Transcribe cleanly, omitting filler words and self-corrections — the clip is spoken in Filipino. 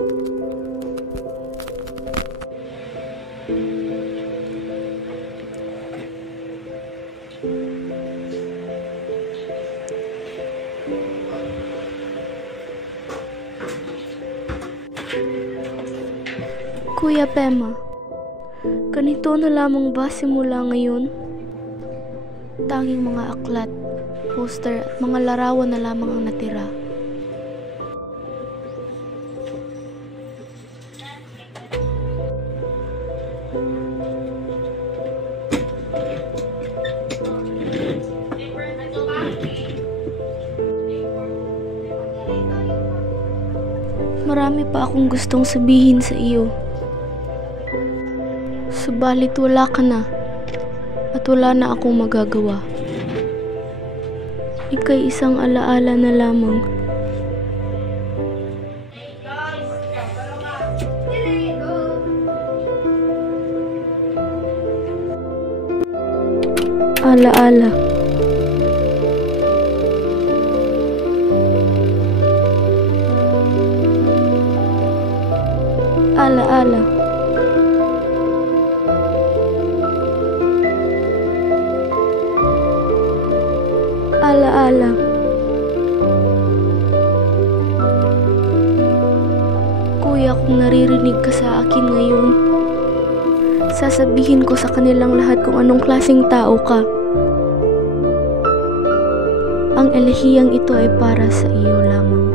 Kuya Pema, ganito na lamang ba simula ngayon? Tanging mga aklat, poster at mga larawan na lamang ang natira. Marami pa akong gustong sabihin sa iyo. Subalit wala ka na at wala na akong magagawa. Ika'y isang alaala na lamang. Alaala. Alaala. Alaala. Kuya, kung naririnig ka sa akin ngayon, sasabihin ko sa kanilang lahat kung anong klaseng tao ka. Ang elehiyang ito ay para sa iyo lamang.